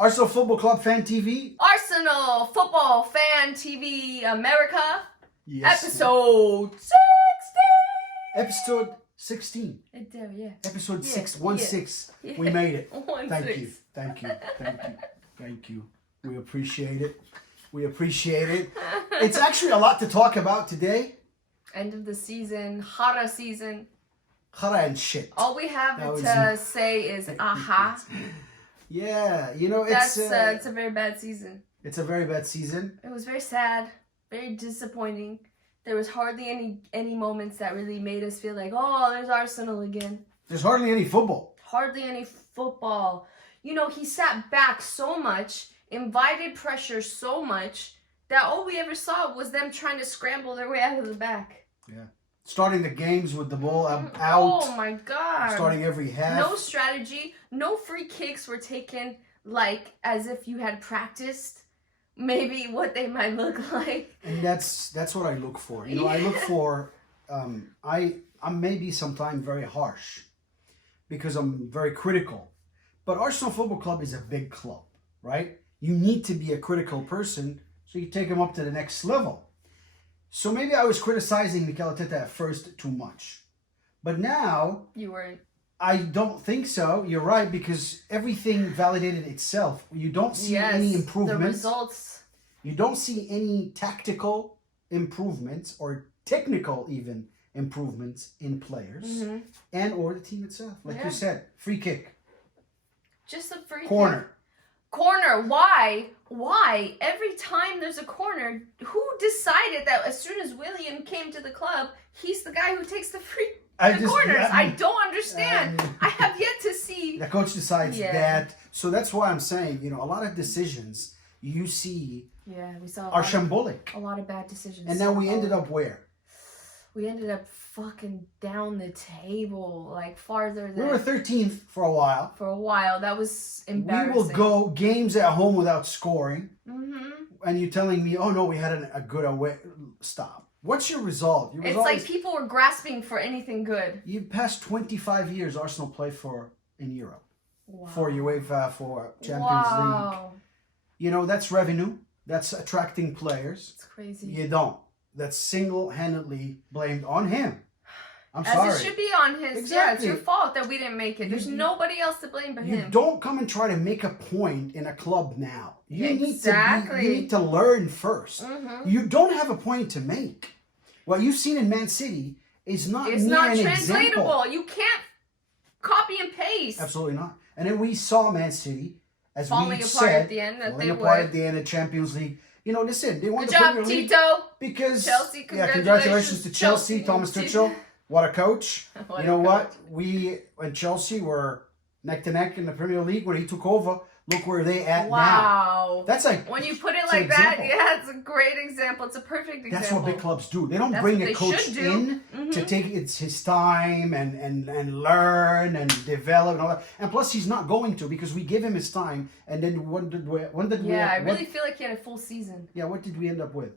Arsenal Football Club Fan TV. Arsenal Football Fan TV America. Yes. Episode 16. Episode 16. Yeah. Episode Yeah, 616. yeah. We made it. 16. Thank you. Thank you. Thank you. Thank you. We appreciate it. We appreciate it. It's actually a lot to talk about today. End of the season, Hara season. Hara and shit. All we have That was- to say is aha. Yeah, you know, That's it's it's a very bad season. it's a very bad season. It was very sad, very disappointing. There was hardly any moments that really made us feel like, oh, there's Arsenal again. There's hardly any football. Hardly any football. You know, he sat back so much, invited pressure so much, that all we ever saw was them trying to scramble their way out of the back. Yeah. Starting the games with the ball out. Oh my God. Starting every half. No strategy. No free kicks were taken like as if you had practiced maybe what they might look like. And that's what I look for. You know, I look for I'm maybe sometimes very harsh because I'm very critical. But Arsenal Football Club is a big club, right? You need to be a critical person so you take them up to the next level. So maybe I was criticizing Mikel Arteta at first too much. But now You weren't. I don't think so. You're right, because everything validated itself. You don't see any improvements. The results. You don't see any tactical improvements or technical even improvements in players and or the team itself. Like you said, free kick, Just a free corner. kick. Corner. Why? Why? Every time there's a corner, who decided that as soon as William came to the club, he's the guy who takes the corners? I don't understand. I have yet to see. The coach decides that. So that's why I'm saying, you know, a lot of decisions you see We saw are shambolic. a lot of bad decisions. And now we ended up where? We ended up fucking down the table, like farther than We were 13th for a while. for a while. That was embarrassing. We will go games at home without scoring. Mm-hmm. And you're telling me, oh no, we had a good away. Stop. What's your result? Your It's result like is, people were grasping for anything good. you past 25 years Arsenal play for in Europe. Wow. For UEFA, for Champions League. Wow. You know, that's revenue. That's attracting players. It's crazy. You don't. That's single-handedly blamed on him. I'm As sorry. it should be on his. Yeah, it's Exactly. your fault that we didn't make it. There's nobody else to blame but You him. don't come and try to make a point in a club now. You Exactly. you need to learn first. Mm-hmm. You don't have a point to make. What you've seen in Man City is not It's near not an translatable. example. You can't copy and paste. Absolutely not. And then we saw Man City, as Falling we apart said, at the end, that falling they apart would. at the end of Champions League. You know, listen, they won Good the job, Premier League Tito. because Chelsea, congratulations to Chelsea, Chelsea. Thomas Tuchel. What a coach. What You a know coach. what? We and Chelsea were neck to neck in the Premier League when he took over. Look where they at now. Wow. That's like When you put it it's an like that, example. yeah, it's a great example. It's a perfect example. That's what big clubs do. They don't That's bring what a they coach should do. in to take his time and learn and develop and all that. And plus, he's not going to because we give him his time. And then when did we? I really feel like he had a full season. What did we end up with?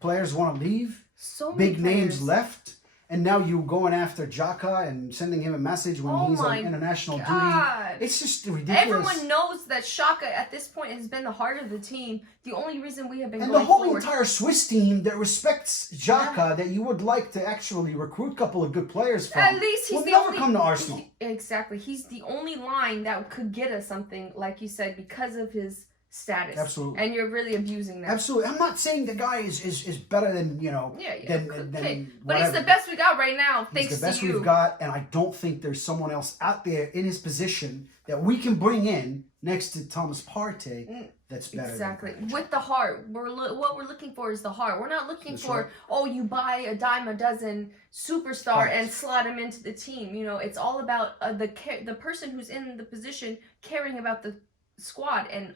Players want to leave. So many Big names players. left. And now you going after Xhaka and sending him a message when he's on international duty. God. It's just ridiculous. Everyone knows that Xhaka at this point has been the heart of the team. The only reason we have been And going the whole forward. entire Swiss team that respects Xhaka, that you would like to actually recruit a couple of good players from, At least he's will the never only come to Arsenal. Exactly. He's the only line that could get us something, like you said, because of his status. Absolutely. And you're really abusing that. Absolutely. I'm not saying the guy is better than, you know, than okay. But whatever. he's the best we got right now, thanks He's the best to you. we've got, and I don't think there's someone else out there in his position that we can bring in next to Thomas Partey that's better. Exactly. Than With the heart. What we're looking for is the heart. We're not looking for, you buy a dime a dozen superstar and slot him into the team. You know, it's all about the person who's in the position caring about the squad. And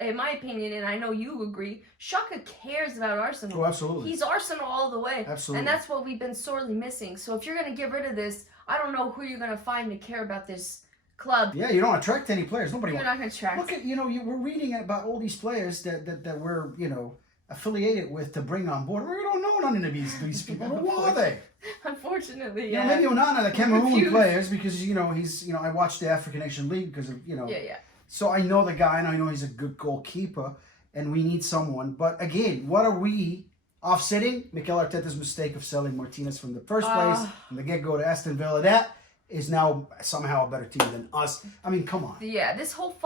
in my opinion, and I know you agree, Xhaka cares about Arsenal. Oh, absolutely. He's Arsenal all the way. Absolutely. And that's what we've been sorely missing. So if you're going to get rid of this, I don't know who you're going to find to care about this club. Yeah, you don't attract any players. Nobody You're wants. not going to attract. Look at, we're reading about all these players that we're, affiliated with to bring on board. We don't know none of these people. Who are they? Unfortunately, Maybe Onana, the Cameroon Confused. players, because, he's, I watched the African Nation League because of, Yeah. So I know the guy, and I know he's a good goalkeeper, and we need someone. But again, what are we offsetting? Mikel Arteta's mistake of selling Martinez from the first place, from the get-go to Aston Villa. That is now somehow a better team than us. I mean, come on. Yeah, this whole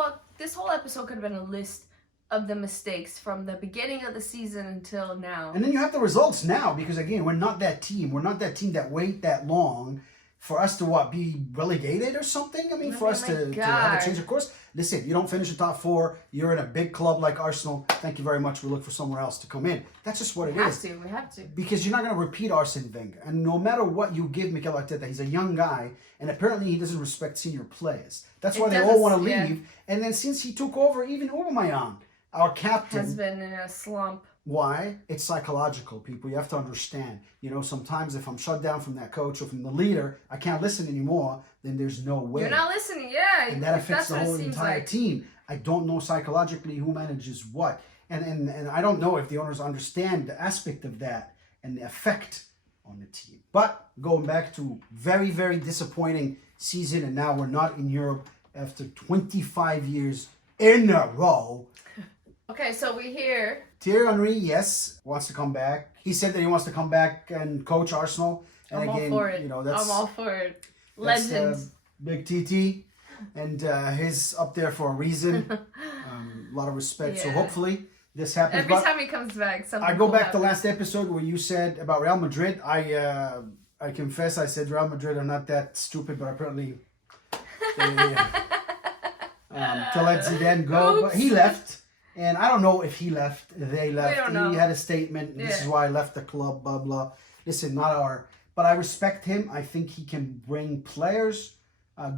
episode could have been a list of the mistakes from the beginning of the season until now. And then you have the results now, because again, we're not that team. We're not that team that wait that long for us to be relegated or something. I mean, for us to have a change of course. Listen, you don't finish the top 4. You're in a big club like Arsenal. Thank you very much. We look for somewhere else to come in. That's just what it is. We have to. Because you're not going to repeat Arsene Wenger. And no matter what you give Mikel Arteta, he's a young guy, and apparently he doesn't respect senior players. That's why they all want to leave. Yeah. And then since he took over, even Aubameyang, our captain, has been in a slump. Why? It's psychological, people. You have to understand. You know, sometimes if I'm shut down from that coach or from the leader, I can't listen anymore, then there's no way. You're not listening, yeah. And that affects the whole entire team. I don't know psychologically who manages what. And I don't know if the owners understand the aspect of that and the effect on the team. But going back to very, very disappointing season, and now we're not in Europe after 25 years in a row. Okay, so we hear Thierry Henry, yes, wants to come back. He said that he wants to come back and coach Arsenal. And I'm again, all for it. You know, I'm all for it. Legend. Big TT. And he's up there for a reason. A lot of respect. Yeah. So hopefully this happens. Every time he comes back, something I go back to last episode where you said about Real Madrid. I confess I said Real Madrid are not that stupid, but apparently to let Zidane go. Oops. But he left. And I don't know if he left, they left. We don't know. He had a statement. This is why I left the club, blah, blah. Listen, not our... But I respect him. I think he can bring players,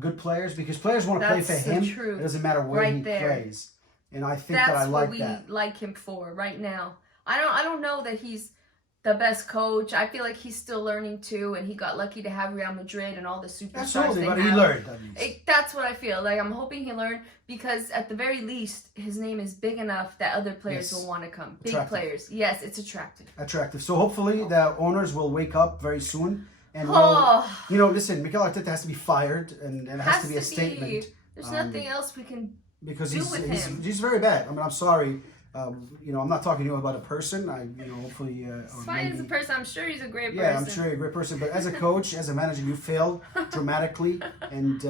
good players, because players want to play for him. It doesn't matter where he plays. And I think that I like that. That's what we like him for right now. I don't know that he's the best coach. I feel like he's still learning too, and he got lucky to have Real Madrid and all the superstars. Absolutely, but he learned. That's what I feel. Like, I'm hoping he learned, because at the very least, his name is big enough that other players will want to come. Big players. Yes, it's attractive. Attractive. So hopefully the owners will wake up very soon. And you know, listen, Mikel Arteta has to be fired, and it has to be a statement. There's nothing else we can because do with him. He's very bad. I mean, I'm sorry. You know, I'm not talking to you about a person. Hopefully... It's fine as a person. I'm sure he's a great person. Yeah, I'm sure you're a great person. But as a coach, as a manager, you failed dramatically. And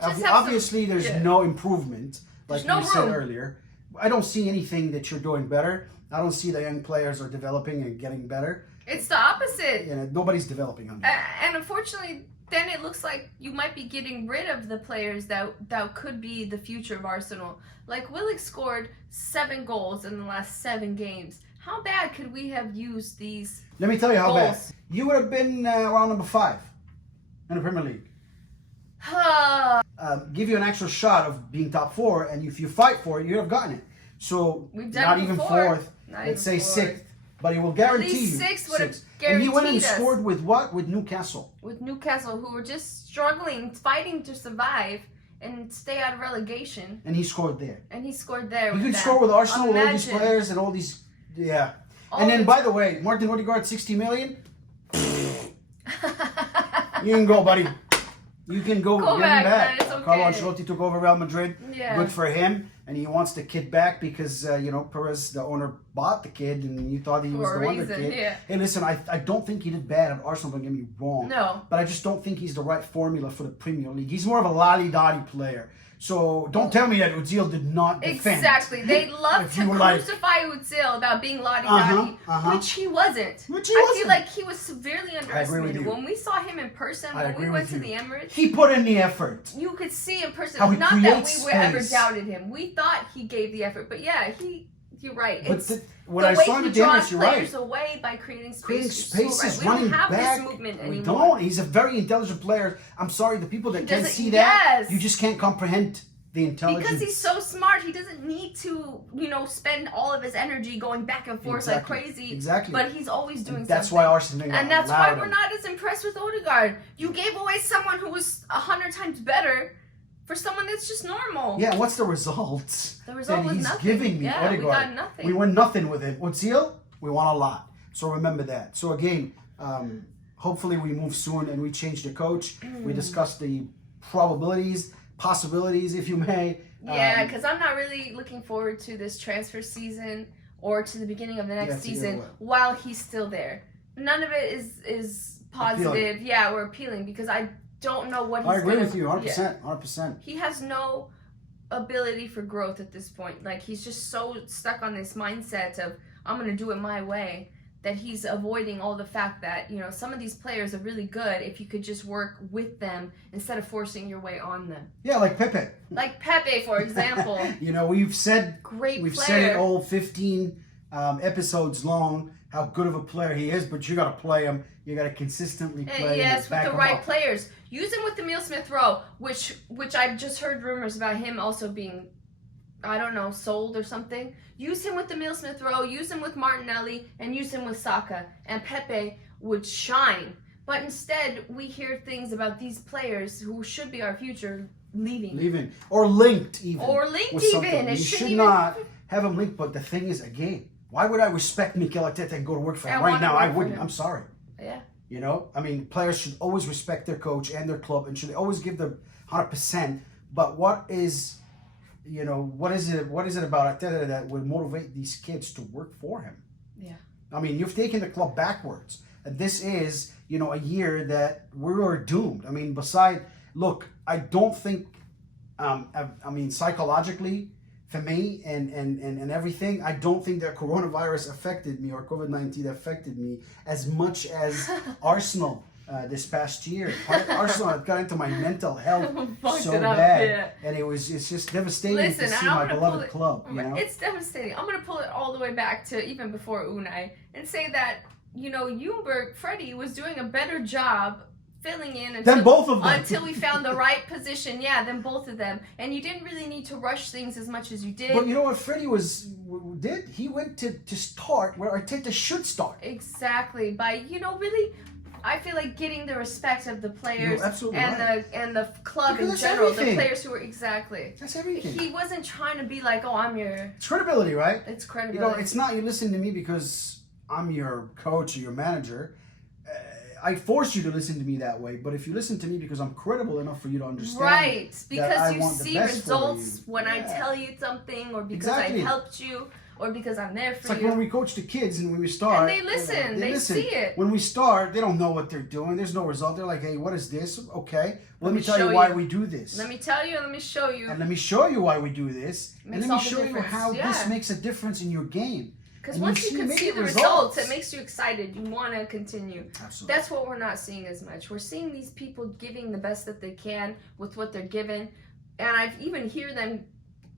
obviously, there's no improvement, like you said earlier. I don't see anything that you're doing better. I don't see the young players are developing and getting better. It's the opposite. Yeah, nobody's developing on that. And unfortunately... then it looks like you might be getting rid of the players that could be the future of Arsenal. Like, Willock scored 7 goals in the last 7 games. How bad could we have used these Let me tell you how goals? bad. You would have been around number 5 in the Premier League. Give you an extra shot of being top 4, and if you fight for it, you'd have gotten it. So, not even 4th. Let's say 6th. But he will guarantee you. 6 would have guaranteed And he went and us. scored with what? With Newcastle. With Newcastle, who were just struggling, fighting to survive and stay out of relegation. And he scored there. And he scored there. You could score with Arsenal with all these players and all these... Yeah. And then, by the way, Martin Odegaard, 60 million. You can go, buddy. You can go get him back. It's okay. Carlo Ancelotti took over Real Madrid. Yeah. Good for him. And he wants the kid back because, Perez, the owner, bought the kid and you thought he was the wonder kid. Yeah. Hey, listen, I don't think he did bad at Arsenal, don't get me wrong. No. But I just don't think he's the right formula for the Premier League. He's more of a lolly-dotty player. So don't tell me that Özil did not defend. Exactly. They love to crucify Özil about being lottie-dotty, which he wasn't. I feel like he was severely underestimated. When we saw him in person, when we went to the Emirates, he put in the effort. You could see in person. How he not that we space. ever doubted him. We thought he gave the effort, but yeah, you're right. But when I saw him at the Emirates, you're right. Players away by creating space. Creating spaces, we don't have back. this movement anymore. We don't. He's a very intelligent player. I'm sorry, the people that can't see that, you just can't comprehend the intelligence. Because he's so smart, he doesn't need to, spend all of his energy going back and forth like crazy. Exactly. But he's always doing something. That's why Arsenal. And that's why we're not as impressed with Odegaard. You gave away someone who was 100 times better for someone that's just normal. Yeah, what's the result? The result was nothing. Giving me Odegaard. We got nothing. We won nothing with it. Özil, we won a lot. So remember that. So again, hopefully we move soon and we change the coach. We discuss the probabilities. possibilities, if you may. Yeah, because I'm not really looking forward to this transfer season or to the beginning of the next season while he's still there. None of it is positive, appealing. Or appealing, because I don't know what he's I agree with you, 100%, 100%. He has no ability for growth at this point. Like, he's just so stuck on this mindset of, I'm going to do it my way, that he's avoiding all the fact that, you know, some of these players are really good if you could just work with them instead of forcing your way on them. Yeah, like Pepe. Like Pepe, for example. You know, we've said it all 15 episodes long, how good of a player he is, but you got to play him. You got to consistently play him. Yes, with the right players. Use him with Emile Smith-Rowe, which I've just heard rumors about him also being, I don't know, sold or something. Use him with Emile Smith-Rowe, use him with Martinelli, and use him with Saka. And Pepe would shine. But instead, we hear things about these players who should be our future leaving. Or linked even. You should not have them linked, but the thing is, again, why would I respect Mikel Arteta and go to work for him right now? I wouldn't. I'm sorry. Yeah. You know, I mean, players should always respect their coach and their club and should always give them 100%. But what is it about Arteta that would motivate these kids to work for him? Yeah. I mean, you've taken the club backwards. And this is, you know, a year that we are doomed. I mean, I don't think, psychologically, for me and everything, I don't think that coronavirus affected me or COVID-19 affected me as much as Arsenal this past year. Arsenal got into my mental health so bad, and it's just devastating to see my beloved club. You know? It's devastating. I'm gonna pull it all the way back to even before Unai and say that, you know, Freddie was doing a better job filling in until both of them. Until we found the right position, than both of them. And you didn't really need to rush things as much as you did. But you know what Freddie did? He went to start where Arteta should start. Exactly. By, you know, really, I feel like getting the respect of the players and the club in general. Everything. The players who were That's everything. He wasn't trying to be like, oh, I'm your... It's credibility, right? It's credibility. You know, it's not you listen to me because I'm your coach or your manager. I force you to listen to me that way, but if you listen to me because I'm credible enough for you to understand, right? Because you see results when I tell you something, or because I helped you, or because I'm there for you. It's like when we coach the kids and when we start, and they listen, they see it. When we start, they don't know what they're doing. There's no result. They're like, "Hey, what is this? Okay, let me tell you why we do this. Let me tell you, and let me show you, and let me show you why we do this, and let me show you how this makes a difference in your game." Because once you can see the results, it makes you excited. You want to continue. Absolutely. That's what we're not seeing as much. We're seeing these people giving the best that they can with what they're given. And I've even hear them,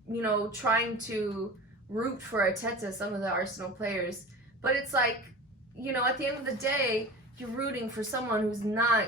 you know, trying to root for Arteta, some of the Arsenal players. But it's like, you know, at the end of the day, you're rooting for someone who's not...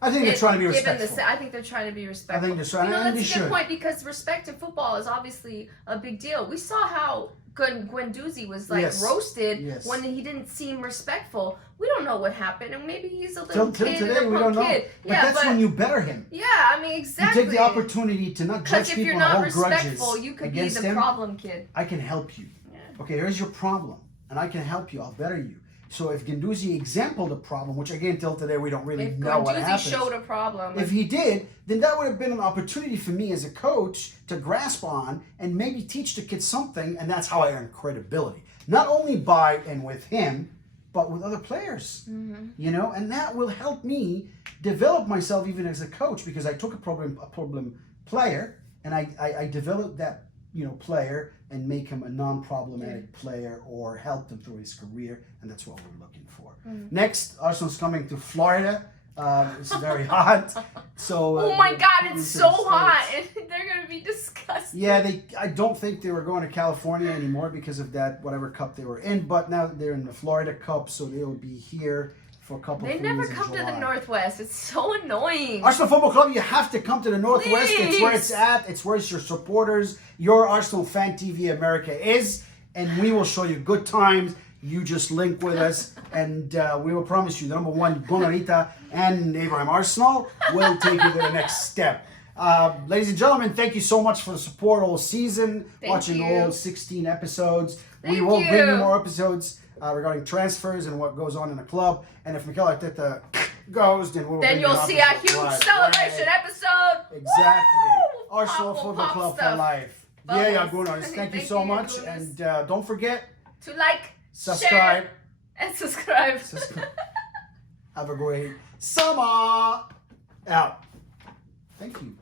I think they're trying to be respectful. I think they're trying to be respectful. I think they're trying, you know, that's a good point, because respect in football is obviously a big deal. We saw how Guendouzi was roasted when he didn't seem respectful. We don't know what happened, and maybe he's a little kid. Till today, we don't know. But that's when you better him. Yeah, I mean, exactly. You take the opportunity to not judge people and hold grudges. Because if you're not respectful, you could be the problem kid. I can help you. Yeah. Okay, here's your problem, and I can help you. I'll better you. So if Guendouzi exampled a problem, which again till today we don't really know what happened. If Guendouzi showed a problem. If he did, then that would have been an opportunity for me as a coach to grasp on and maybe teach the kids something, and that's how I earn credibility. Not only by and with him, but with other players. Mm-hmm. You know, and that will help me develop myself even as a coach, because I took a problem player and I developed that, you know, player and make him a non-problematic player or help him through his career, and that's what we're looking for. Mm-hmm. Next, Arsenal's coming to Florida. It's very hot. So oh my God, it's so hot, and they're gonna be disgusting. Yeah, I don't think they were going to California anymore because of that whatever cup they were in, but now they're in the Florida Cup, so they'll be here for a couple of weeks. They never come to the Northwest. It's so annoying. Arsenal Football Club, you have to come to the Northwest. Please. It's where it's at. It's where your supporters, your Arsenal Fan TV America is, and we will show you good times. You just link with us, and we will promise you the number one, Bonarita and Abraham Arsenal will take you to the next step. Ladies and gentlemen, thank you so much for the support all season, watching all 16 episodes. We will bring you more episodes regarding transfers and what goes on in the club. And if Mikel Arteta goes, then we'll you'll see a huge celebration episode. Exactly. Arsenal Pop will Football pop Club for stuff. life. Bubbles. Yeah, Gunnars. Thank you Thank so you, much. Gunnars. And don't forget, To like, subscribe. share, and subscribe. Have a great summer. Out. Thank you.